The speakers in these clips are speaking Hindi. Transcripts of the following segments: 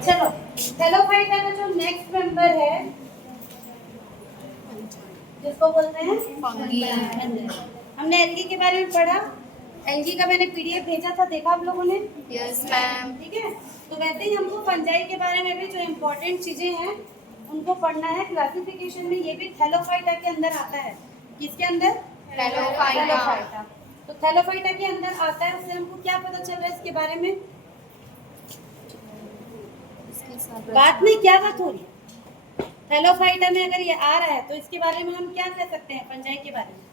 चलो थैलोफाइटा का जो नेक्स्ट मेंबर है जिसको बोलते हैं फंगी। हमने एल्गी के बारे में पढ़ा। एल्गी का मैंने पीडीएफ भेजा था, देखा आप लोगों ने? Yes ma'am. ठीक है, तो वैसे ही हमको फंजाई के बारे में भी जो इम्पोर्टेंट चीजें हैं उनको पढ़ना है। क्लासिफिकेशन में ये भी थैलोफाइटा के अंदर आता है। किसके अंदर? थैलोफाइटा। तो थैलोफाइटा के अंदर आता है, उससे हमको क्या पता चल रहा है इसके बारे में? बात में क्या बात हो रही है? थैलोफाइटा में अगर ये आ रहा है तो इसके बारे में हम क्या कह सकते हैं फंजाई के बारे में?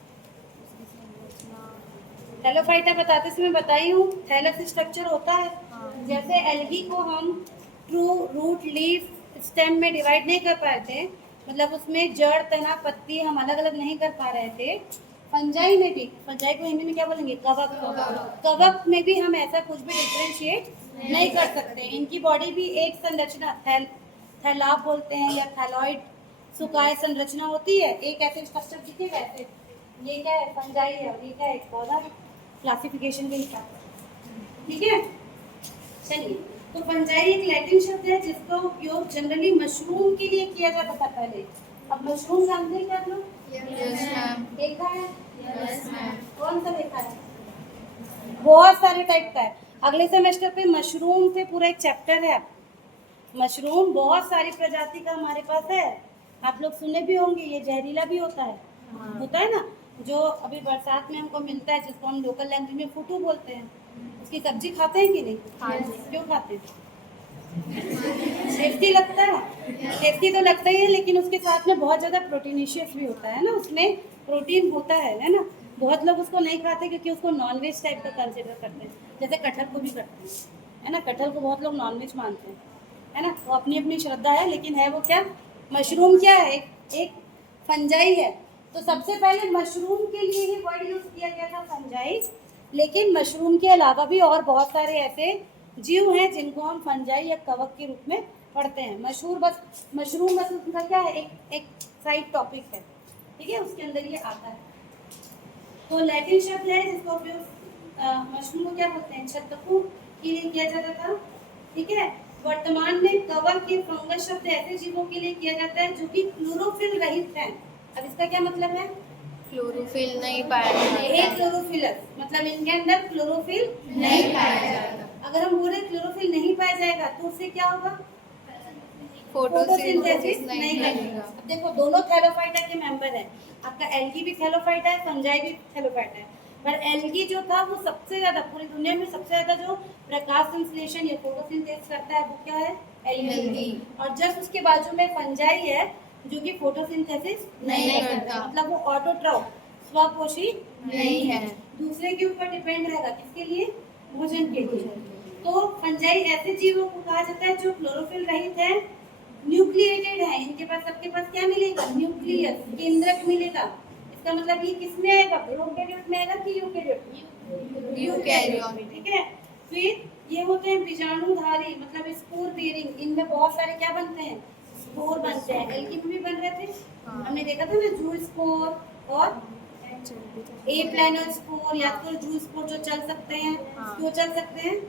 थैलोफाइटा बताते समय बताई हूँ, थैलस स्ट्रक्चर होता है। जैसे एल्गी को हम ट्रू, रूट, लीफ, स्टेम में डिवाइड नहीं कर पाए थे, मतलब उसमें जड़, तना, पत्ती हम अलग अलग नहीं कर पा रहे थे। फंजाई में भी, फंजाई को हिंदी में क्या बोलेंगे? कवक। कवक में भी हम ऐसा कुछ भी डिफरेंशिएट नहीं कर सकते। इनकी बॉडी भी एक संरचना, थैलाब बोलते हैं या थैलॉइड सुकाय संरचना होती है। एक ऐसे स्ट्रक्चर दिखेगा ऐसे, ये क्या है? फंजाई है, और ये क्या है? पौधा। क्लासिफिकेशन के हिसाब से, ठीक है। चलिए, तो फंजाई एक लैटिन शब्द है जिसका उपयोग जनरली मशरूम के लिए किया जाता था पहले। अब मशरूम जानते हैं क्या आप लोग? Yes ma'am. देखा है? Yes ma'am. कौन सा देखा है? बहुत सारे टाइप का है। अगले सेमेस्टर पे मशरूम पे पूरा एक चैप्टर है। मशरूम बहुत सारी प्रजाति का हमारे पास है, आप लोग सुने भी होंगे। ये जहरीला भी होता है, होता है ना, जो अभी बरसात में हमको मिलता है, जिसको हम लोकल लैंग्वेज में फुटू बोलते हैं। उसकी सब्जी खाते हैं कि नहीं? हाँ। क्यों खाते हैं? टेस्टी लगता है। टेस्टी तो लगता ही है, लेकिन उसके साथ में बहुत ज़्यादा प्रोटीनिशियस भी होता है ना, उसमें प्रोटीन होता है ना। बहुत लोग उसको नहीं खाते क्योंकि उसको नॉनवेज टाइप का कंसिडर करते हैं, जैसे कटहल को भी करते हैं, है ना। कटहल को बहुत लोग नॉनवेज मानते हैं, है ना। वो अपनी अपनी श्रद्धा है, लेकिन है वो क्या? मशरूम क्या है? एक फंजाई है। तो सबसे पहले मशरूम के लिए ही वर्ड यूज किया गया था फंजाई, लेकिन मशरूम के अलावा भी और बहुत सारे ऐसे जीव हैं जिनको हम फंजाई या कवक के रूप में पढ़ते हैं। मशरूम बस उनका क्या है? एक साइड टॉपिक है, ठीक है, उसके अंदर ये आता है। तो लैटिन शब्द है जिसका उपयोग मशरूम को क्या बोलते हैं? छत्तकू के लिए किया जाता था, ठीक है। वर्तमान में कवक के फंगस शब्द ऐसे जीवों के लिए किया जाता है जो कि क्लोरोफिल रहित हैं। अब इसका क्या मतलब है? क्लोरोफिल नहीं पाया जाता। क्लोरोफिलस मतलब इनके अंदर क्लोरोफिल नहीं पाया जाता। अगर हम बोले क्लोरोफिल नहीं पाया जाएगा तो उससे क्या होगा? फोटोसिंथेसिस नहीं नहीं करेगा। करेगा। अब देखो, दोनों थैलोफाइटा के मेंबर हैं। आपका एल्गी भी थैलोफाइटा है, फंजाई भी थैलोफाइटा है। पर एल्गी जो था वो सबसे ज्यादा, पूरी दुनिया में सबसे ज्यादा जो प्रकाश संश्लेषण या फोटोसिंथेसिस करता है वो क्या है? एल्गी। और जस्ट उसके बाजू में फंजाई है जो कि फोटोसिंथेसिस नहीं करता। मतलब वो ऑटोट्रॉफ, स्वपोषी नहीं है। दूसरे के ऊपर डिपेंड रहेगा। किसके लिए? भोजन के लिए। तो फंजाई ऐसे जीवों को कहा जाता है जो क्लोरोफिल रहित है, न्यूक्लिएटेड है। इनके पास, सबके पास क्या मिलेगा? न्यूक्लियस, केंद्रक मिलेगा। इसका मतलब ये किसमें आएगा? प्रोकैरियोट में आएगा कि यूकैरियोट? यूकैरियोट। ठीक है। फिर ये होते हैं बीजाणुधारी, मतलब स्पोर बेरिंग। इनमें बहुत सारे क्या बनते हैं? स्पोर बनते हैं। एल्गी में भी बन रहे थे, हमने देखा था ना, जू स्पोर और ए प्लानोस्पोर या तो जू स्पोर जो चल सकते हैं। क्यों चल सकते हैं?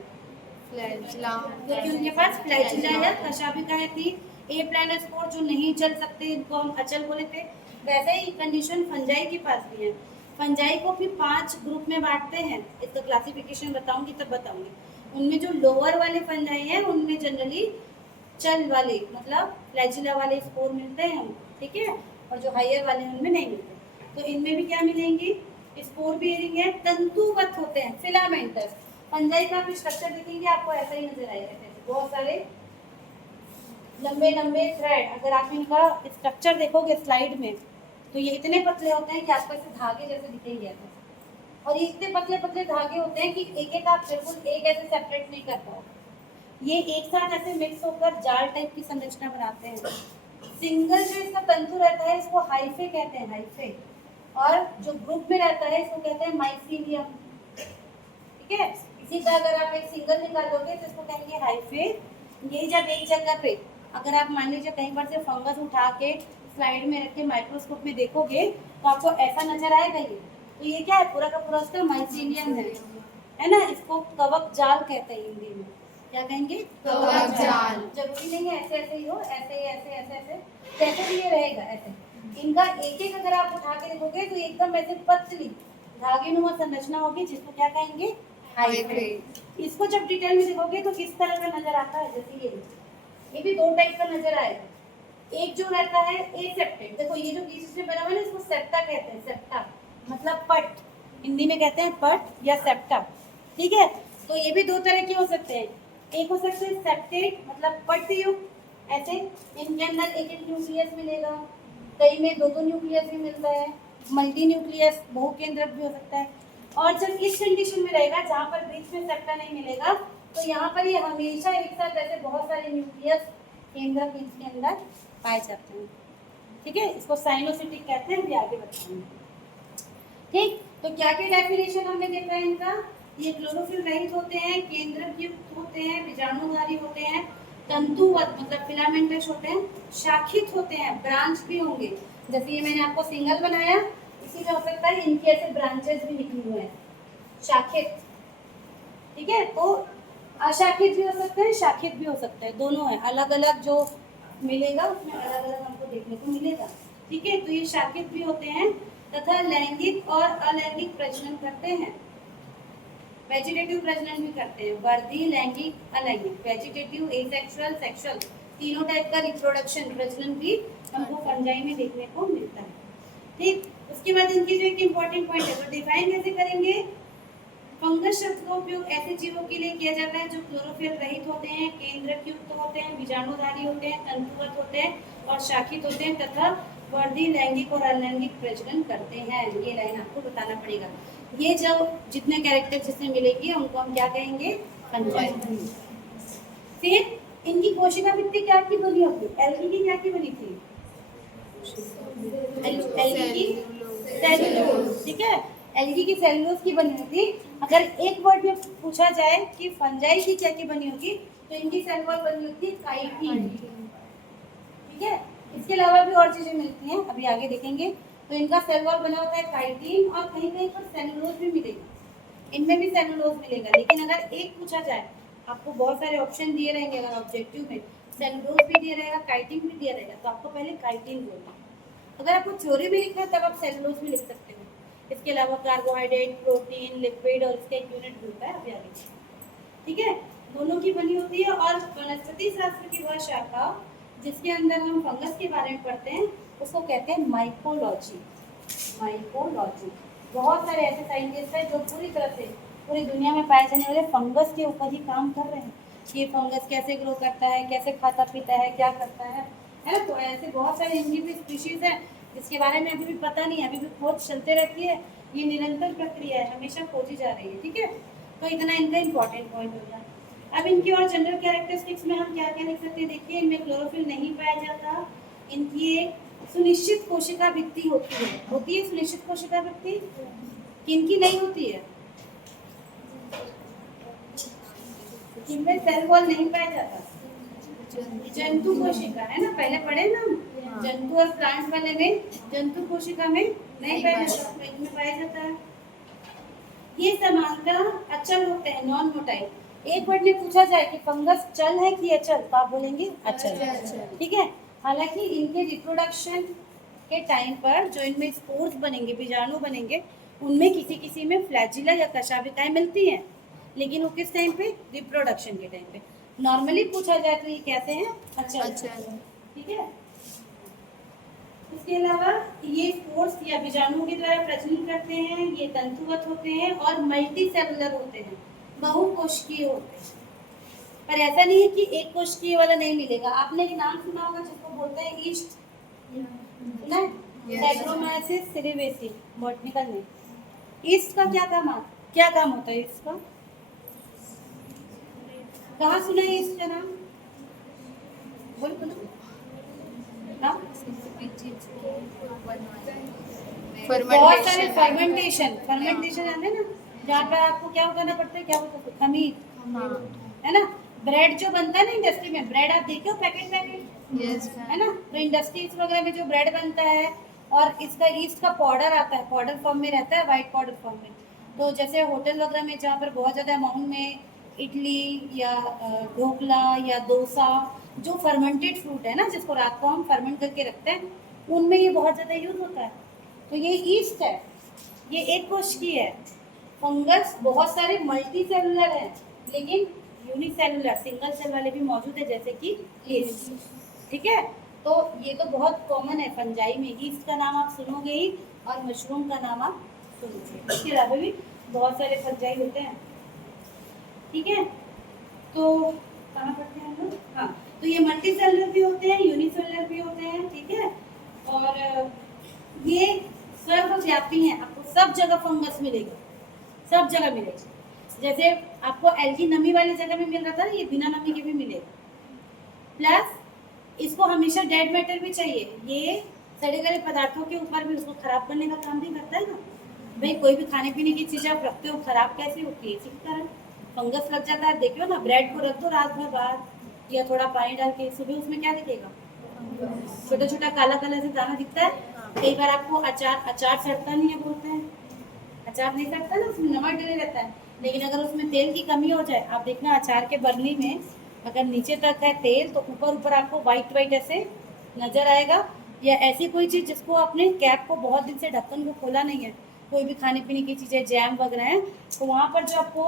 फ्लैजिला। क्योंकि उनके पास फ्लैजिला या कशाभिकाएं थी। ए प्लानोस्पोर जो नहीं चल सकते, इनको हम अचल बोले थे। वैसे ही कंडीशन फंजाई के पास भी है। फंजाई को भी 5 ग्रुप में बांटते हैं। इसका क्लासिफिकेशन बताऊंगी तब बताऊंगी। उनमें जो लोअर वाले फंजाई हैं उनमें जनरली चल वाले, मतलब फ्लैजिला वाले स्पोर मिलते हैं, ठीक है। और जो हायर वाले हैं उनमें नहीं मिलते। तो इनमें भी क्या मिलेंगी? स्पोर बेरिंग है, तंतुवत होते हैं, फिलामेंटस। फंजाई का भी स्ट्रक्चर देखेंगे आपको ऐसा ही नजर आएगा, बहुत सारे लंबे लंबे थ्रेड। अगर आप इनका स्ट्रक्चर देखोगे स्लाइड में तो ये इतने पतले होते हैं कि आपको ऐसे धागे जैसे दिखेंगे ऐसे। और ये इतने पतले पतले धागे होते हैं कि एक एक आप बिल्कुल एक ऐसे सेपरेट नहीं कर पाओगे। ये एक साथ ऐसे मिक्स होकर जाल टाइप की संरचना बनाते हैं। सिंगल जो इसका तंतु रहता है इसको हाइफे कहते हैं, हाइफे। और जो ग्रुप में रहता है इसको कहते हैं माइसीलियम, ठीक है। इसी का अगर आप एक सिंगल निकालोगे तो इसको कहेंगे हाइफे। यही जब एक जगह पे अगर आप मान लीजिए कहीं पर से फंगस उठा के स्लाइड में रख के माइक्रोस्कोप में देखोगे तो आपको ऐसा नजर आएगा। ये तो ये क्या है? पूरा का पूरा उसका माइसीलियम है ना। इसको कवक जाल कहते हैं हिंदी में। क्या कहेंगे? कवक जाल। जरूरी नहीं है ऐसे ऐसे ही हो, ऐसे ऐसे ऐसे ऐसे जैसे भी ये रहेगा ऐसे। इनका एक एक अगर आप उठा के देखोगे तो एकदम ऐसे पतली धागेनुमा संरचना होगी, जिसको क्या कहेंगे, हाइब्रिड। इसको जब डिटेल में देखोगे तो किस तरह का नजर आता है, जैसे ये भी दो टाइप का नजर आएगा। एक जो रहता है एसेप्टेड, देखो ये जो बीच में बना हुआ है ना, इसको सेप्टा कहते हैं। सेप्टा मतलब पट, हिंदी में कहते हैं पट या सेप्टा, ठीक है। तो ये भी दो तरह के हो सकते हैं, एक हो सकते हैं सेप्टेड मतलब पट युक्त, ऐसे इनके अंदर एक एक न्यूक्लियस मिलेगा, कई में दो दो न्यूक्लियस भी मिलता है, मल्टी न्यूक्लियस बहुकेंद्रक भी हो सकता है। और जब इस कंडीशन में रहेगा जहाँ पर बीच में सेप्टा नहीं मिलेगा, तो यहाँ पर ये हमेशा एक साथ ऐसे बहुत सारे न्यूक्लियस केंद्रक इसके अंदर पाए जाते हैं, ठीक है। इसको साइनोसिटिक कहते हैं, अभी आगे बताएंगे, ठीक। तो क्या क्या डेफिनेशन हमने देखा है इनका, ये क्लोरोफिल रहित होते हैं, केंद्रक युक्त होते हैं, बीजाणुधारी होते हैं, तंतुवत मतलब फिलामेंटस होते हैं, शाखित होते हैं, ब्रांच भी होंगे। जैसे ये मैंने आपको सिंगल बनाया, इसी में हो सकता है इनके ऐसे ब्रांचेस भी निकले हुए हैं, शाखित, ठीक है। तो अशाखित भी हो सकते हैं, शाखित भी हो सकते हैं, दोनों है, अलग अलग जो मिलेगा उसमें अलग अलग हमको देखने को मिलेगा, ठीक है। तो ये शाखित भी होते हैं तथा लैंगिक और अलैंगिक प्रजनन करते हैं, वेजिटेटिव प्रजनन भी करते हैं, वर्धी, लैंगिक, अलैंगिक, वेजिटेटिव, एसेक्सुअल, सेक्सुअल, तीनों टाइप का रिप्रोडक्शन प्रजनन भी हमको फंजाई में देखने को मिलता है, ठीक। उसके बाद इनकी जो एक इम्पोर्टेंट पॉइंट है वो डिफाइन कैसे करेंगे। फंगस शब्द का उपयोग ऐसे जीवों के लिए किया जाता है जो क्लोरोफिल रहित होते हैं, केंद्रक युक्त होते हैं, बीजाणुधारी होते हैं, तंतुवत होते हैं और शाखित होते हैं तथा वर्धी, लैंगिक और अलैंगिक प्रजनन करते हैं। ये लाइन आपको बताना पड़ेगा। ये जो जितने कैरेक्टर जिसमें मिलेगी उनको हम क्या कहेंगे, फंजाई। फिर इनकी कोशिका भित्ति क्या की बनी होगी, एल्गी की क्या की बनी थी, एल्गी की सेलुलोज, ठीक है, एल्गी की सेलुलोज की बनी होती। अगर एक वर्ड में पूछा जाए कि फंजाई की क्या की बनी होगी, तो इनकी सेल वॉल बनी होती है काइटिन, ठीक है। इसके अलावा भी और चीजें मिलती हैं, अभी आगे देखेंगे। तो इनका सेल वॉल बना होता है काइटिन और कहीं कहीं पर सेलुलोज भी मिलेगा, इनमें भी सेलुलोज मिलेगा। लेकिन अगर एक पूछा जाए, आपको बहुत सारे ऑप्शन दिए रहेंगे, अगर ऑब्जेक्टिव में सेलुलोज भी दिया रहेगा, काइटिन भी दिया रहेगा, तो आपको पहले काइटिन बोलना। अगर आपको थ्योरी में लिखना है तब आप सेलुलोज भी लिख सकते हो। इसके अलावा कार्बोहाइड्रेट, प्रोटीन, लिपिड और इसका एक यूनिट भी होता है, अभी आगे, ठीक है। दोनों की बनी होती है। और वनस्पति शास्त्र की वह शाखा जिसके अंदर हम फंगस के बारे में पढ़ते हैं उसको कहते हैं माइकोलॉजी। माइकोलॉजी, बहुत सारे ऐसे साइंटिस्ट हैं जो पूरी तरह से पूरी दुनिया में पाए जाने वाले फंगस के ऊपर ही काम कर रहे हैं कि फंगस कैसे ग्रो करता है, कैसे खाता पीता है, क्या करता है ना। तो ऐसे बहुत सारे इनकी भी स्पीशीज हैं जिसके बारे में अभी भी पता नहीं है, अभी भी खोज चलते रहती है, ये निरंतर प्रक्रिया है, हमेशा खोजी जा रही है, ठीक है। तो इतना इनका इंपॉर्टेंट पॉइंट हो गया। अब इनकी और जनरल कैरेक्टरिस्टिक्स में हम क्या क्या लिख सकते हैं, देखिए इनमें क्लोरोफिल नहीं पाया जाता, इनकी एक सुनिश्चित कोशिका भित्ति होती है सुनिश्चित कोशिका भित्ति, किनकी नहीं होती है, इनमें सेल वॉल नहीं पाया जाता, जंतु कोशिका है ना, पहले पढ़े ना हम, जंतु और प्लांट वाले में जंतु कोशिका में नहीं पाया जाता, इनमें पाया जाता है। ये समानता अचल होते हैं, नॉन मोटाइल। एक वर्ड में पूछा जाए कि फंगस चल है कि अचल, तो आप बोलेंगे अचल, ठीक है। हालांकि इनके रिप्रोडक्शन के टाइम पर जो इनमें स्पोर्स बनेंगे, बीजाणु बनेंगे, उनमें किसी किसी में फ्लैजिला या कशाभिकाएं मिलती हैं, लेकिन वो किस टाइम पे, रिप्रोडक्शन के टाइम पे। नॉर्मली पूछा जाए तो ये कैसे हैं, अचल, ठीक है। इसके अलावा ये स्पोर्स या बीजाणुओं के द्वारा प्रजनन करते हैं, ये तंतुवत होते हैं और मल्टी सेलुलर होते हैं, बहुकोशिकीय होते हैं। पर ऐसा नहीं है कि एक कोशिकीय वाला नहीं मिलेगा। आपने एक नाम सुना होगा जिसको बोलते हैं ईस्ट, सुना है, सैक्रोमाइसिस सेरेवेसी, बॉटनिकल में। ईस्ट का क्या काम होता है ईस्ट का, कहाँ सुना है ईस्ट का नाम, बोलो। बहुत सारे फर्मेंटेशन आते हैं ना, जहाँ पर आपको क्या उठाना पड़ता है, क्या बोलते हैं, खमीर, है ना। ब्रेड जो बनता है ना इंडस्ट्री में, ब्रेड आप देखे हो पैकेट, है ना। तो इंडस्ट्रीज वगैरह में जो ब्रेड बनता है और इसका ईस्ट का पाउडर आता है, पाउडर फॉर्म में रहता है, वाइट पाउडर फॉर्म में। तो जैसे होटल वगैरह में जहाँ पर बहुत ज़्यादा अमाउंट में इडली या ढोकला या डोसा, जो फर्मेंटेड फ्रूट है ना, जिसको रात को हम फर्मेंट करके रखते हैं, उनमें ये बहुत ज़्यादा यूज होता है। तो ये ईस्ट है, ये एक कोश की है। फंगस बहुत सारे मल्टी सेलुलर हैं, लेकिन यूनिसेलुलर सिंगल सेल वाले भी मौजूद है, जैसे कि ईस्ट। ठीक है, तो ये तो बहुत कॉमन है फंजाई में। ईस्ट का नाम आप सुनोगे ही, और मशरूम का नाम आप सुनोगे। इसके अलावा भी बहुत सारे फंजाई होते हैं। ठीक है, तो कहाँ पढ़ते हैं हम लोग? हाँ, तो ये मल्टी सेलुलर भी होते हैं, यूनिसेलुलर भी होते हैं। ठीक है, और ये सर्वव्यापी हैं, आपको सब जगह फंगस मिलेगा, सब जगह मिलेगा। जैसे आपको एल्गी नमी वाली जगह में मिल रहा था, ये बिना नमी के भी मिलेगा। प्लस इसको हमेशा डेड मैटर भी चाहिए, ये सड़े गले पदार्थों के ऊपर भी उसको खराब करने का काम भी करता है ना। भाई कोई भी खाने पीने की चीज़ आप रखते हो, खराब कैसे होती है? इसी के कारण फंगस लग जाता है। देखियो ना, ब्रेड को रख दो रात भर बाहर, या थोड़ा पानी डाल के, सुबह उसमें क्या दिखेगा? छोटा छोटा काला काला से दाना दिखता है। कई बार आपको अचार सड़ता नहीं है बोलते हैं, अचार नहीं सड़ता ना, उसमें नमक डले रहता है। लेकिन अगर उसमें तेल की कमी हो जाए, आप देखना अचार के बरनी में अगर नीचे तक है तेल, तो ऊपर ऊपर आपको वाइट वाइट ऐसे नजर आएगा। या ऐसी कोई चीज़ जिसको आपने कैप को बहुत दिन से, ढक्कन को खोला नहीं है, कोई भी खाने पीने की चीज़ें, जैम वगैरह है, तो वहाँ पर जो आपको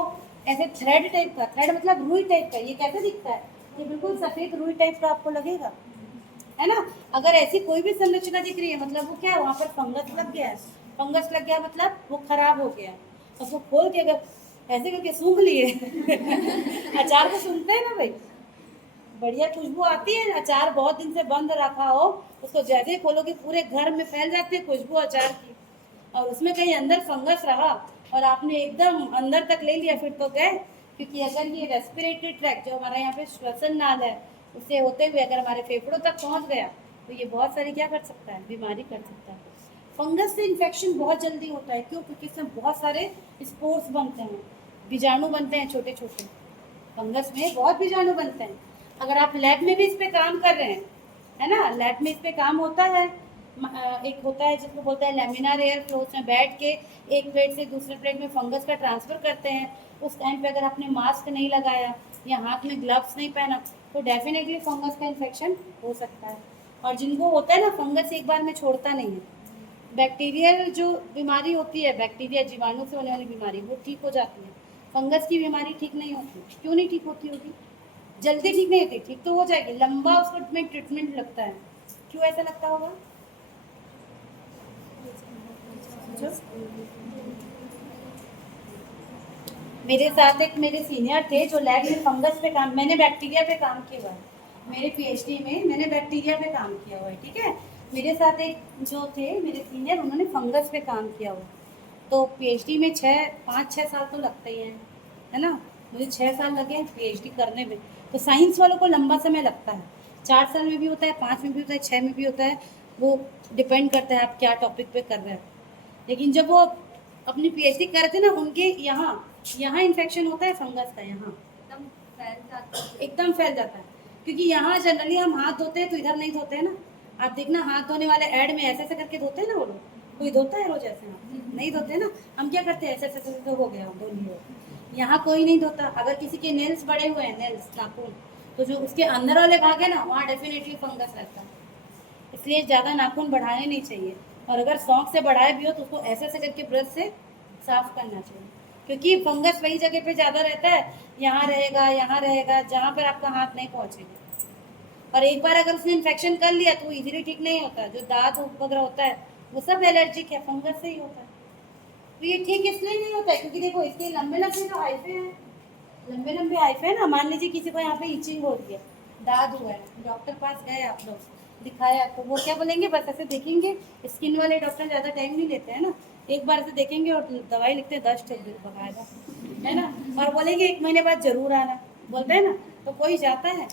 ऐसे थ्रेड टाइप का, थ्रेड मतलब रुई टाइप का, ये कैसे दिखता है? ये बिल्कुल सफ़ेद रुई टाइप का आपको लगेगा, है ना। अगर ऐसी कोई भी संरचना दिख रही है, मतलब वो क्या है? वहाँ पर फंगस लग गया है। फंगस लग गया मतलब वो खराब हो गया। उसको खोल के अगर ऐसे करके सूंघ लिए अचार को सूंघते हैं ना भाई, बढ़िया खुशबू आती है। अचार बहुत दिन से बंद रखा हो, उसको जैसे ही खोलोगे पूरे घर में फैल जाती है खुशबू अचार की। और उसमें कहीं अंदर फंगस रहा और आपने एकदम अंदर तक ले लिया, फिर तो गए। क्योंकि अगर ये रेस्पिरेटरी ट्रैक, जो हमारा यहाँ पे श्वसन नाल है, उससे होते हुए अगर हमारे फेफड़ों तक पहुँच गया, तो ये बहुत सारी क्या कर सकता है? बीमारी कर सकता है। फंगस से इन्फेक्शन बहुत जल्दी होता है। क्यों? क्योंकि इसमें बहुत सारे स्पोर्स बनते हैं, बीजाणु बनते हैं छोटे छोटे। फंगस में बहुत बीजाणु बनते हैं। अगर आप लैब में भी इस पे काम कर रहे हैं, है ना, लैब में इस पे काम होता है। एक होता है जिसको बोलते हैं लेमिनार एयर फ्लो, उसमें बैठ के एक प्लेट से दूसरे प्लेट में फंगस का ट्रांसफ़र करते हैं। उस टाइम पे अगर आपने मास्क नहीं लगाया या हाथ में ग्लव्स नहीं पहना, तो डेफिनेटली फंगस का इन्फेक्शन हो सकता है। और जिनको होता है ना, फंगस एक बार में छोड़ता नहीं है। बैक्टीरियल जो बीमारी होती है, बैक्टीरिया जीवाणु से होने वाली बीमारी, वो ठीक हो जाती है। फंगस की बीमारी ठीक नहीं होती। क्यों नहीं ठीक होती होगी? जल्दी ठीक नहीं होती, ठीक तो हो जाएगी, लंबा उसको में ट्रीटमेंट लगता है। क्यों ऐसा लगता होगा? मेरे साथ एक मेरे सीनियर थे जो लैब में फंगस पे काम, मैंने बैक्टीरिया पे काम किया हुआ है, मेरे पीएचडी में मैंने बैक्टीरिया पे काम किया हुआ है। ठीक है, मेरे साथ एक जो थे मेरे सीनियर, उन्होंने फंगस पे काम किया हुआ। तो पीएचडी में 5-6 साल तो लगते ही हैं, है ना। मुझे 6 साल लगे हैं पीएचडी करने में। तो साइंस वालों को लंबा समय लगता है, 4 साल में भी होता है, 5 में भी होता है, 6 में भी होता है। वो डिपेंड करता है आप क्या टॉपिक पे कर रहे हैं। लेकिन जब वो अपनी पीएचडी कर रहे थे ना, उनके यहाँ इन्फेक्शन होता है फंगस का, यहाँ एकदम फैल जाता है। क्योंकि यहाँ जनरली हम हाथ धोते हैं तो इधर नहीं धोते हैं ना। आप देखना हाथ धोने वाले ऐड में ऐसे ऐसे करके धोते हैं ना वो लोग, कोई धोता है रोज ऐसे? हाथ नहीं धोते ना। हम क्या करते हैं? ऐसे ऐसे ऐसे तो हो गया, धो लिए। यहाँ कोई नहीं धोता। अगर किसी के नेल्स बड़े हुए हैं, नेल्स नाखून, तो जो उसके अंदर वाले भाग है ना, वहाँ डेफिनेटली फंगस रहता है। इसलिए ज़्यादा नाखून बढ़ाने नहीं चाहिए। और अगर शौक से बढ़ाए भी हो तो उसको ऐसे ऐसे करके ब्रश से साफ करना चाहिए। क्योंकि फंगस वही जगह पे ज़्यादा रहता है, यहाँ रहेगा जहाँ पर आपका हाथ नहीं पहुँचेगा। और एक बार अगर उसने इन्फेक्शन कर लिया तो वो इजीली ठीक नहीं होता। जो दांत वगैरह होता है वो सब एलर्जिक है, फंगस से ही होता है। तो ये ठीक इसलिए नहीं होता है क्योंकि देखो इसके लंबे लंबे जो हाइफे हैं, लंबे लंबे हाइफे हैं ना। मान लीजिए किसी को यहाँ पे इचिंग हो रही है, दाद हुआ है, डॉक्टर पास गए आप लोग, दिखाया, तो वो क्या बोलेंगे? बस ऐसे देखेंगे। स्किन वाले डॉक्टर ज़्यादा टाइम नहीं लेते हैं ना, एक बार से देखेंगे और दवाई लिखते हैं 10 टेबलेट बकायदा, है ना। और बोलेंगे 1 महीने बाद जरूर आना, बोलते हैं ना। तो कोई जाता है?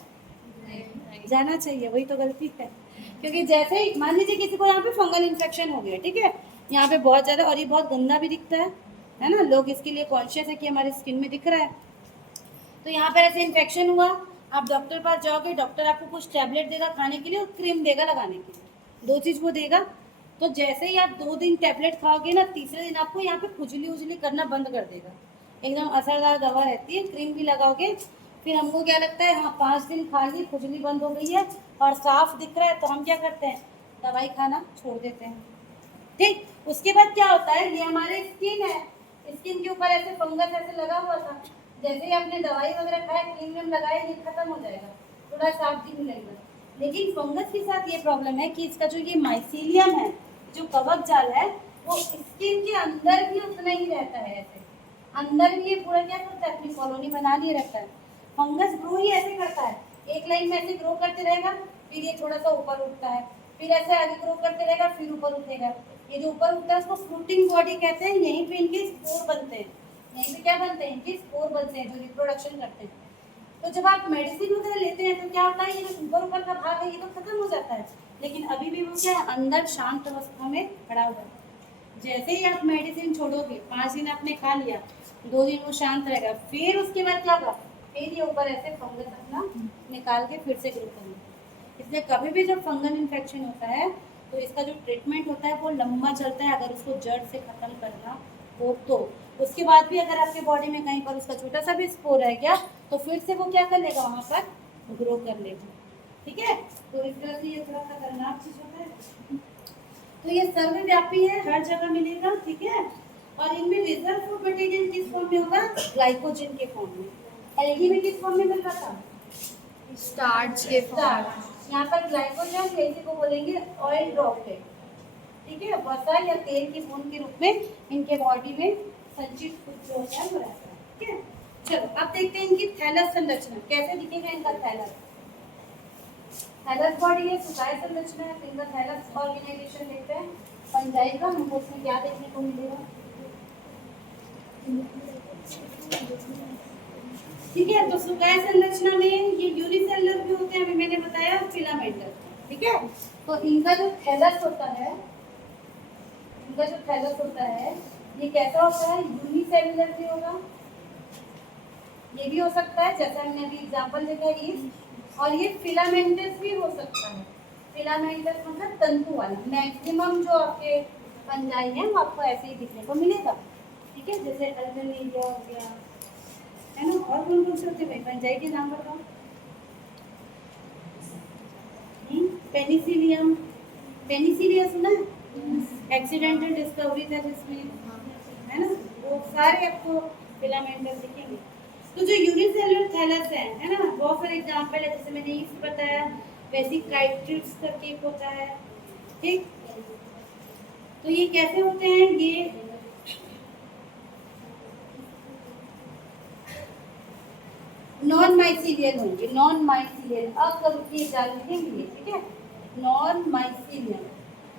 जाना चाहिए, वही तो गलती है। क्योंकि जैसे ही मान लीजिए किसी को यहाँ पे फंगल इन्फेक्शन हो गया, ठीक है, यहाँ पे बहुत ज़्यादा, और ये बहुत गंदा भी दिखता है ना। लोग इसके लिए कॉन्शियस है कि हमारी स्किन में दिख रहा है। तो यहाँ पर ऐसे इन्फेक्शन हुआ, आप डॉक्टर पास जाओगे, डॉक्टर आपको कुछ टैबलेट देगा खाने के लिए और क्रीम देगा लगाने के लिए, 2 चीज़ वो देगा। तो जैसे ही आप 2 दिन टैबलेट खाओगे ना, तीसरे दिन आपको यहाँ पे खुजली उजली करना बंद कर देगा। एकदम असरदार दवा रहती है, क्रीम भी लगाओगे। फिर हमको क्या लगता है, हाँ 5 दिन खा ली, खुजली बंद हो गई है और साफ दिख रहा है, तो हम क्या करते हैं, दवाई खाना छोड़ देते हैं। ठीक, उसके बाद क्या होता है, ये हमारे स्किन है, स्किन के ऊपर ऐसे फंगस ऐसे लगा हुआ था, जैसे ही आपने दवाई वगैरह खाए, क्रीम व्रीम लगाए, ये खत्म हो जाएगा, थोड़ा साफ भी मिलेगा। लेकिन फंगस के साथ ये प्रॉब्लम है कि इसका जो ये माइसीलियम है, जो कवक जाल है, वो स्किन के अंदर भी उतना ही रहता है, ऐसे अंदर भी ये पूरा क्या करता है, अपनी कॉलोनी बना लिए रखता है। फंगस ग्रो ही ऐसे करता है, एक लाइन में ऐसे ग्रो करते रहेगा, फिर ये थोड़ा सा ऊपर उठता है, फिर ऐसे आगे ग्रो करते रहेगा, फिर ऊपर उठेगा। ये जो ऊपर उठता है उसको फ्रूटिंग बॉडी कहते हैं। यहीं पे इनके स्पोर बनते हैं, यहीं पे क्या बनते हैं, इनके स्पोर बनते हैं जो रिप्रोडक्शन करते हैं। तो जब आप मेडिसिन वगैरह लेते हैं तो क्या होता है, ये जो ऊपर ऊपर का भाग है ये तो खत्म हो जाता है, लेकिन अभी भी वो क्या है, अंदर शांत अवस्था में खड़ा हुआ है। जैसे ही आप मेडिसिन छोड़ोगे, 5 दिन आपने खा लिया, 2 दिन वो शांत रहेगा, फिर उसके बाद क्या होगा, फिर ये ऊपर ऐसे फंगस अपना निकाल के फिर से ग्रो करेंगे। इसलिए कभी भी जब फंगल इन्फेक्शन होता है तो इसका जो ट्रीटमेंट होता है वो लंबा चलता है, अगर उसको जड़ से खत्म करना हो तो। उसके बाद भी अगर आपके बॉडी में कहीं पर उसका छोटा सा भी स्पोर रह गया तो फिर से वो क्या कर लेगा, वहाँ पर ग्रो कर लेगा। ठीक है, तो इस तरह से ये थोड़ा खतरनाक चीज होता है। तो ये सर्वव्यापी है, हर जगह मिलेगा। ठीक है, और इनमें रिजर्व फूड मटेरियल किस फॉर्म में होगा, ग्लाइकोजन के फॉर्म में। एल्गी में किस फॉर्म में मिल रहा था, स्टार्च के फॉर्म। स्टार्च। यहाँ पर ग्लाइकोजन जैसे को बोलेंगे ऑयल ड्रॉपलेट। ठीक है, वसा या तेल की बूंद के रूप में इनके बॉडी में संचित जो होता है वो रहता है। ठीक है, चलो अब देखते हैं इनकी थैलस संरचना कैसे दिखेगा। इनका थैलस, थैलस बॉडी है, सुकाय संरचना है, तो इनका थैलस ऑर्गेनाइजेशन देखते हैं। फंजाई का हमको उसमें क्या देखने को मिलेगा। ठीक है, तो सुकाय संरचना में ये यूनिसेलुलर भी होते हैं, अभी मैंने बताया, फिलामेंटस। ठीक है, तो इनका जो थैलस होता है, इनका जो थैलस होता है ये कैसा होता है, यूनिसेलुलर भी होगा, ये भी हो सकता है जैसा हमने अभी एग्जांपल देखा ईस्ट, और ये फिलामेंटस भी हो सकता है। फिलामेंटस मतलब तंतु वाला। मैक्सिमम जो आपके फंजाई हैं वो आपको ऐसे ही दिखने को मिलेगा। ठीक है, जैसे अल्बेनिया हो गया, है ना। और कौन कौन से होते हैं भाई, फंजाई के नाम बताओ। पेनिसिलियम, पेनिसिलिया सुना है, एक्सीडेंटल डिस्कवरी था जिसमें, है ना, वो सारे आपको फिलामेंटस दिखेंगे। तो जो यूनिसेलुलर थैलस है ना, बहुत सारे एग्जांपल है, जैसे मैंने ईस्ट बताया, वेसिक्लाइट्रिस करके एक होता है। ठीक, तो ये कैसे होते हैं, ये नॉन माइसीलियन होंगे, नॉन माइसीलियन, अकवकीय जाल लिखेंगे। ठीक है, नॉन माइसीलियन।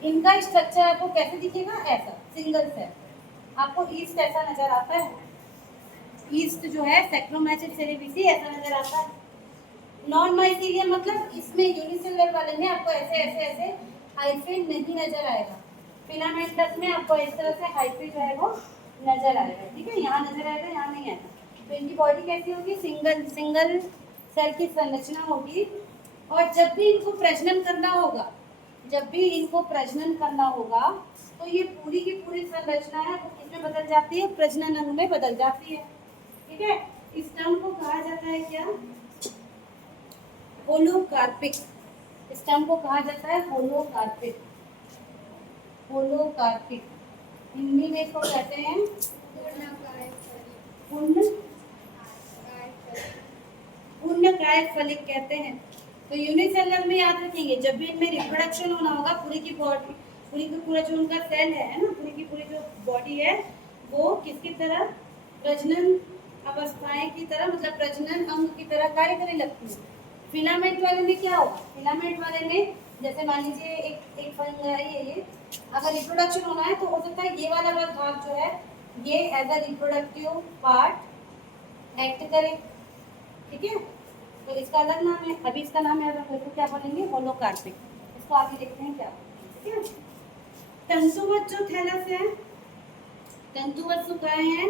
इनका स्ट्रक्चर आपको कैसे दिखेगा, ऐसा सिंगल सेल। आपको ईस्ट ऐसा नजर आता है, ईस्ट जो है सैक्रोमाइसिस सेरेविसी ऐसा नजर आता है। नॉन माइसीलियन मतलब इसमें यूनिसेलुलर वाले में आपको ऐसे ऐसे ऐसे हाइफे नहीं नजर आएगा। फिलामेंटस में आपको इस तरह से हाइफे जो है वो नजर आएगा। ठीक है, यहाँ नजर आएगा, यहाँ नहीं आएगा। तो इनकी बॉडी कैसी होगी, सिंगल सिंगल सेल की संरचना होगी। और जब भी इनको प्रजनन करना होगा, जब भी इनको प्रजनन करना होगा तो ये पूरी की पूरी संरचना है वो किसमें बदल जाती है, प्रजनन अंग में बदल जाती है। ठीक है, इस टर्म को कहा जाता है क्या, होलोकार्पिक। इस टर्म को कहा जाता है होलोकार्पिक, होलोकार्पिक। हिंदी में इसको कहते हैं पूर्णकाय फलिक कहते हैं। तो यूनिसेलुलर में याद रखेंगे, जब भी इनमें रिप्रोडक्शन होना होगा, पूरी की बॉडी, पूरी का पूरा जो उनका सेल है ना, पूरी की पूरी जो बॉडी है वो किसकी तरह, प्रजनन अवस्थाएं की तरह, मतलब प्रजनन अंग की तरह कार्य करने लगती है। फिलामेंट वाले में क्या होगा, फिलामेंट वाले में जैसे मान लीजिए एक फंजाई है ये, अगर रिप्रोडक्शन होना है तो हो सकता है ये वाला भाग जो है ये as a reproductive part act करे। ठीक है, तो इसका अलग नाम है, अभी इसका नाम है, इसको क्या बोलेंगे, होलोकार्पिक। इसको आगे देखते हैं क्या। ठीक है, तंतुवत जो थैलस है, तंतुवत सुकाए हैं,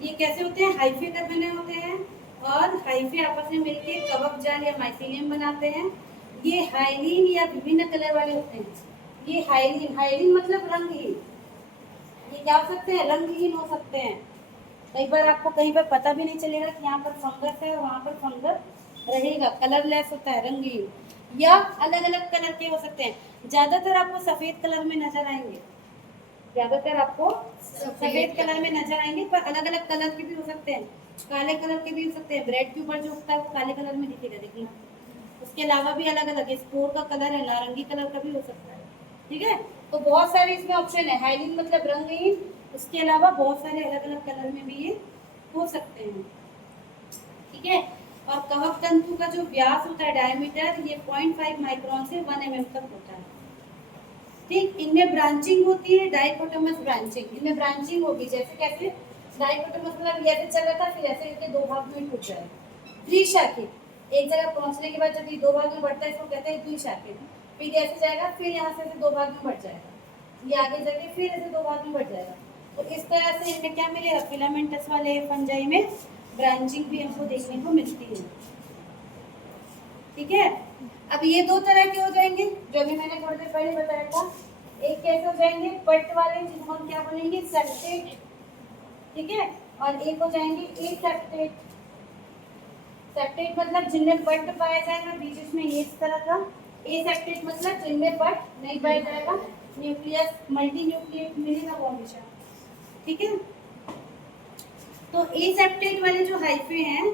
ये कैसे होते हैं, हाइफे का बने होते हैं, और हाइफे आपस में मिलकर कवक जाल या माइसीलियम बनाते हैं। ये हाइलिन या विभिन्न कलर वाले होते हैं। ये हाइलिन, हाइलिन मतलब रंगहीन, ये क्या हो सकते हैं, रंगहीन हो सकते हैं। कई बार आपको कहीं पर पता भी नहीं चलेगा कि यहाँ पर फंगस है, वहाँ पर फंगस रहेगा, कलरलेस होता है, रंगीन, या अलग अलग कलर के हो सकते हैं। ज्यादातर आपको सफेद कलर में नजर आएंगे, ज्यादातर आपको सफेद कलर में नजर आएंगे, पर अलग अलग कलर के भी हो सकते हैं, काले कलर के भी हो सकते हैं। ब्रेड के ऊपर जो उगता है वो काले कलर में दिखेगा, देखना। उसके अलावा भी अलग अलग है, स्पोर का कलर है, नारंगी कलर का भी हो सकता है, ठीक है। तो बहुत सारे इसमें ऑप्शन है, हाइलिन मतलब रंगीन, उसके अलावा बहुत सारे अलग अलग कलर में भी ये हो सकते हैं, ठीक है। और कवक तंतु का जो व्यास होता है, डायमीटर, ये 0.5 माइक्रोन से 1 mm तक होता है, ठीक। इनमें ब्रांचिंग होती है, डाइकोटोमस ब्रांचिंग, इनमें ब्रांचिंग होगी। जैसे कैसे, डाइकोटोमस मतलब ऐसे चल रहा था, फिर ऐसे करके दो भाग में टूट जाएगा। द्विशाखित, एक जगह पहुंचने के बाद जब ये दो भाग में बढ़ता है, इसको कहते हैं द्विशाखित। फिर ऐसे जाएगा, फिर यहाँ से दो भाग में बढ़ जाएगा, ये आगे जाके फिर ऐसे दो भाग में बढ़ जाएगा। तो इस तरह से इनमें क्या मिलेगा, फिलामेंटस वाले फंजाई में ब्रांचिंग भी हमको देखने को मिलती है, ठीक है। अब ये दो तरह के हो जाएंगे, जो अभी मैंने थोड़ी देर पहले बताया था। एक कैसे हो जाएंगे, पट वाले, जिनको हम क्या बोलेंगे, सेप्टेट, ठीक है। और एक हो जाएंगे एसेप्टेट। सेप्टेट मतलब जिनमें पट पाया जाएगा, बीच में ये इस तरह का। एसेप्टेट मतलब जिनमें पट नहीं पाया जाएगा, न्यूक्लियस मल्टी न्यूक्लिएट मिलेगा वो हमेशा, ठीक है। तो एसेप्टेट वाले जो हाइफे हैं,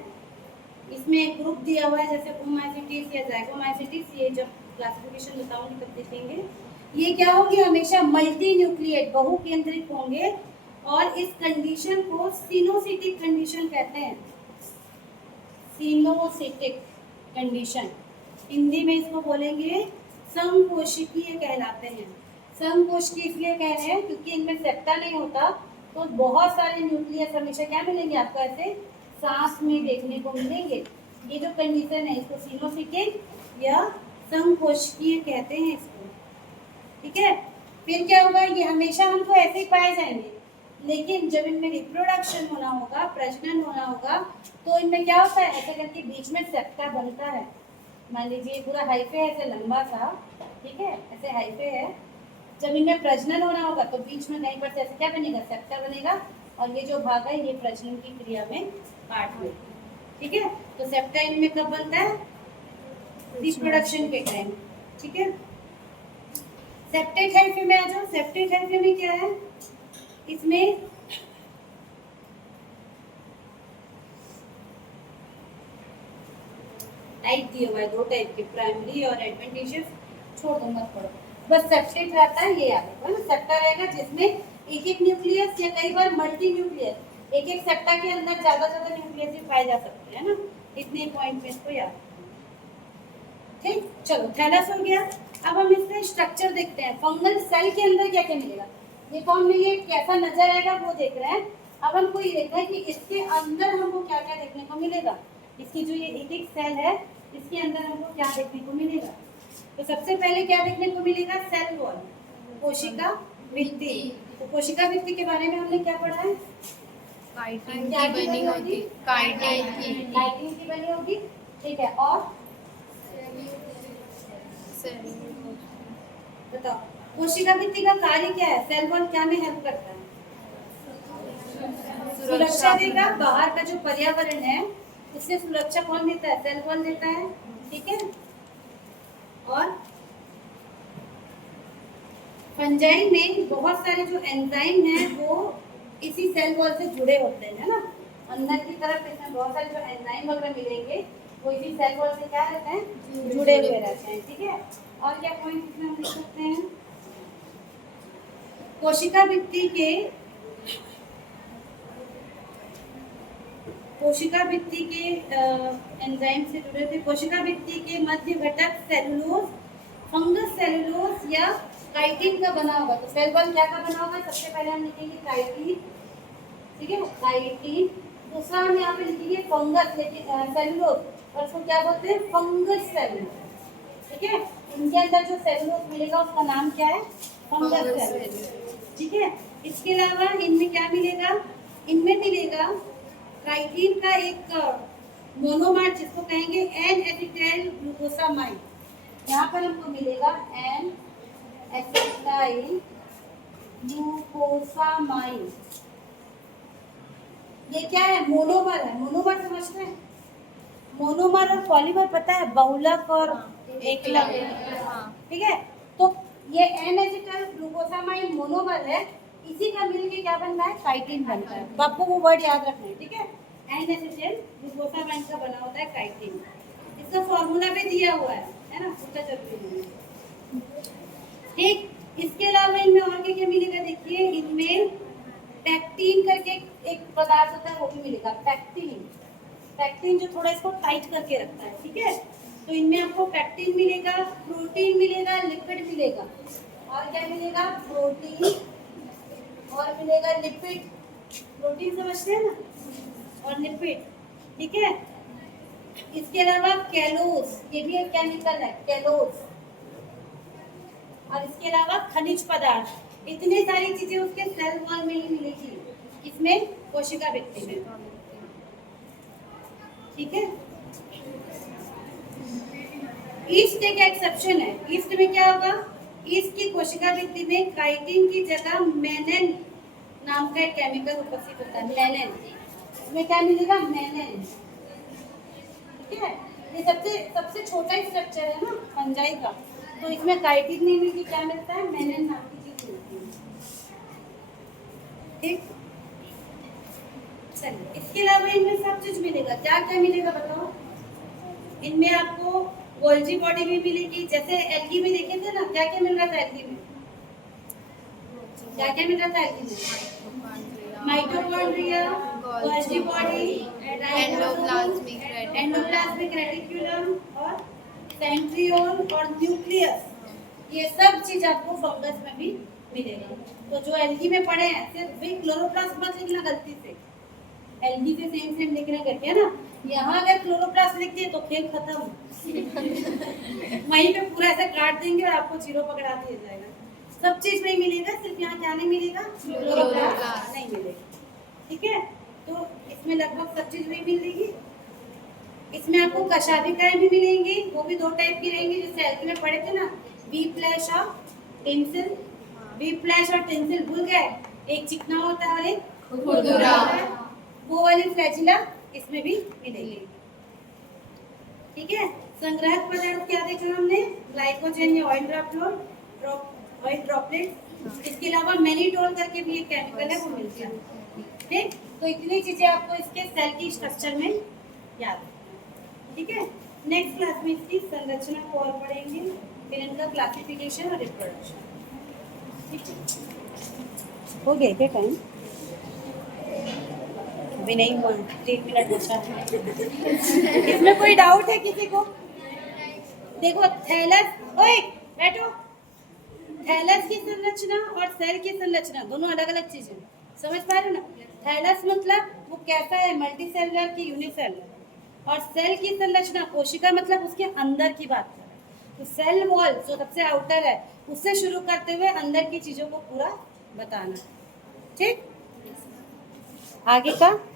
इसमें एक ग्रुप दिया हुआ है, जैसे ओमाइसिटिस या ज़ाइगोमाइसिटिस, ये जब क्लासिफिकेशन बताऊंगी तब देखेंगे। ये क्या होंगे, हमेशा मल्टी न्यूक्लिएट, बहुकेंद्रित होंगे, और इस कंडीशन को सिनोसिटिक कंडीशन कहते हैं, सिनोसिटिक कंडीशन। हिंदी में इसको बोलेंगे समकोशिकीय कहलाते हैं। समकोशिकीय इसलिए कह रहे हैं क्योंकि इनमें सेप्टा नहीं होता, तो बहुत सारे न्यूक्लियस हमेशा क्या मिलेंगे आपको, ऐसे सांस में देखने को मिलेंगे। ये जो कंडीशन है, इसको सिनोसिटिक या समकोशिकीय कहते हैं इसको, ठीक है। फिर क्या होगा, ये हमेशा हमको ऐसे ही पाए जाएंगे, लेकिन जब इनमें रिप्रोडक्शन होना होगा, प्रजनन होना होगा, तो इनमें क्या होता है, ऐसे करके बीच में सेप्टा बनता है। मान लीजिए पूरा हाइफे है ऐसे लंबा सा, ठीक है, ऐसे हाइफे है। जब इनमें प्रजनन होना होगा तो बीच में कहीं पर से ऐसे क्या बनेगा, सेप्टा बनेगा, और ये जो भाग है ये प्रजनन की क्रिया में पार्ट में, ठीक है। तो सेप्टा इनमें कब बनता है, रिप्रोडक्शन के टाइम, ठीक है। सेप्टेट हाइफे में आ जाओ। सेप्टेट हाइफे में क्या है, इसमें टाइप दिए हुआ है, दो टाइप के, प्राइमरी और एडवेंटिशियस, छोड़ दो मत पढ़ो, बस सेप्टेट रहता है, ये याद रखो ना। सेप्टा रहेगा जिसमें एक एक न्यूक्लियस या कई बार मल्टी न्यूक्लियस, एक एक सेप्टा के अंदर ज्यादा न्यूक्लियस भी पाए जा सकते हैं ना, इतने पॉइंट में इसको याद, ठीक। चलो, थैलस हो गया। अब हम इसका स्ट्रक्चर देखते हैं, फंगल सेल के अंदर क्या क्या मिलेगा, ये फॉर्म में ये कैसा नजर आएगा वो देख रहे हैं। अब हमको ये देखना है कि इसके अंदर हमको क्या क्या देखने को मिलेगा, इसकी जो ये एक एक सेल है, इसके अंदर हमको क्या देखने को मिलेगा। तो सबसे पहले क्या देखने को मिलेगा, सेल वॉल, कोशिका भित्ति। तो कोशिका भित्ति के बारे में हमने क्या पढ़ा है, काइटिन की बनी होती, काइटिन की बनी होगी, ठीक है। और बताओ, कोशिका भित्ति का कार्य क्या है, सेल वॉल क्या में हेल्प करता है, सुरक्षा देगा, बाहर का जो पर्यावरण है उससे सुरक्षा कौन देता है, सेल वॉल देता है, ठीक है। और फंजाई में बहुत सारे जो एंजाइम हैं वो इसी सेल वॉल से जुड़े होते हैं, है ना। अंदर की तरफ इसमें बहुत सारे जो एंजाइम वगैरह मिलेंगे वो इसी सेल वॉल से क्या रहते हैं, जुड़े हुए रहते हैं, ठीक है। और क्या पॉइंट इसमें हम लिख सकते हैं, कोशिका भित्ति के एंजाइम से जुड़े थे। कोशिका भित्ति के मध्य घटक सेलुलोज, फंगस सेलुलोज या काइटिन का बना होगा। तो सेल वॉल क्या का बना होगा, सबसे पहले हम लिखेंगे काइटिन, ठीक है, काइटिन। दूसरा हम यहाँ पे लिखेंगे फंगस, लेकिन सेलुलोज, और उसको क्या बोलते हैं, फंगस सेलुलोज, ठीक है। इनके अंदर जो सेलुलोज मिलेगा उसका नाम क्या है, फंगस सेलुलोज, ठीक है। इसके अलावा इनमें क्या मिलेगा, इनमें मिलेगा काइटिन का एक मोनोमर, जिसको कहेंगे एन एसिटाइल ग्लूकोसामाइड। यहाँ पर हमको मिलेगा एन एसिटाइल ग्लूकोसामाइड, ये क्या है? मोनोमर है। मोनोमर समझते हैं? मोनोमर और पॉलीमर पता है, बहुलक और एकलक। हाँ। ठीक है, तो ये एन एसिटल ग्लूकोसामाइन मोनोमर है, इसी का मिलके क्या बनता है? काइटिन बनता है। तो आपको वो वर्ड याद रखना है, ठीक है? एन एसिटल ग्लूकोसामाइन का बना होता है काइटिन। इसका फॉर्मूला भी दिया हुआ है ना, उसका जरूरी नहीं है। ठीक, इसके अलावा इनमें और क्या क्या मिलेगा? देखिए, इनमें पैक्टीन करके एक पदार्थ होता है, वो भी मिलेगा। पैक्टीन, पैक्टीन जो थोड़ा इसको टाइट करके रखता है, ठीक है? तो इनमें आपको पैक्टीन मिलेगा, प्रोटीन मिलेगा, लिपिड मिलेगा। और क्या मिलेगा? प्रोटीन और मिलेगा लिपिड। प्रोटीन समझते हैं ना, और लिपिड, ठीक है? इसके अलावा कैलोस, ये भी एक केमिकल है, कैलोस। और इसके अलावा खनिज पदार्थ, इतनी सारी चीजें उसके सेल वॉल में ही मिलेगी, इसमें कोशिका भित्ति में, ठीक है? ईस्ट एक एक्सेप्शन है। ईस्ट में क्या होगा? ईस्ट की कोशिका भित्ति में काइटिन की जगह मेनेन नाम का एक केमिकल उपस्थित होता है, मेनेन। इसमें क्या मिलेगा? मेनेन, ठीक है? ये सबसे सबसे छोटा स्ट्रक्चर है ना फंजाई का, तो इसमें काइटिन नहीं मिलती, क्या मिलता है? मेनेन नाम की चीज मिलती है, ठीक? चलिए, इसके अलावा इनमें सब चीज मिलेगा। क्या क्या मिलेगा बताओ? इनमें आपको गोल्जी बॉडी भी मिलेगी, जैसे एल्गी में देखे थे ना, क्या क्या मिल रहा था एल्गी में? क्या क्या मिल रहा था एल्गी में? Mitochondria, Golgi body, endoplasmic reticulum और सेंट्रियोल और न्यूक्लियस, ये सब चीज आपको फंगस में भी मिलेगा। तो जो एल्गी में पढ़े हैं, सिर्फ भी क्लोरोप्लास्ट मत लिखना गलती से, एल्गी से सेम सेम लिखना करके, है ना? यहाँ अगर क्लोरोप्लास्ट लिख दिए तो खेल खत्म। वहीं पे पूरा ऐसा काट देंगे और आपको जीरो पकड़ा दिया जाएगा। सब चीज में ही मिलेगा, सिर्फ यहाँ क्या नहीं मिलेगा? क्लोरोप्लास्ट नहीं मिलेगा, ठीक है? तो इसमें लगभग सब चीज भी मिलेगी। इसमें आपको कशाभिकाएं भी मिलेंगी, वो भी दो टाइप की रहेंगी, जैसे एल्गी में पढ़े थे ना, बी फ्लैश और टेंसिल। बी फ्लैश और टेंसिल भूल गए? एक चिकना होता है और एक खुरदुरा, वो वाली फ्लैजिला इसमें भी मिलेगी, ठीक है? संग्राहक पदार्थ क्या देखा हमने? ग्लाइकोजन या ऑयल ड्रॉपलेट। इसके अलावा मैनिटोल करके भी एक केमिकल है, वो मिलता है, ठीक? तो इतनी चीजें आपको इसके सेल की स्ट्रक्चर में याद रखना, ठीक है? नेक्स्ट क्लास में इसकी संरचना को और पढ़ेंगे, फिर इनका क्लासिफिकेशन और रिप्रोडक्शन, ठीक है? हो गया क्या टाइम? अभी नहीं हुआ, 3 मिनट बचा है। इसमें कोई डाउट है किसी को? देखो, थैलस, ओए बैठो, थैलस की संरचना और सेल की संरचना दोनों अलग अलग चीजें, समझ पा रहे हो ना? थैलस मतलब वो कैसा है? मल्टी सेलुलर की यूनिसेलुलर, और सेल की संरचना कोशिका मतलब उसके अंदर की बात कर रहे हैं। तो सेल वॉल जो सबसे आउटर है, उससे शुरू करते हुए अंदर की चीजों को पूरा बताना, ठीक? आगे का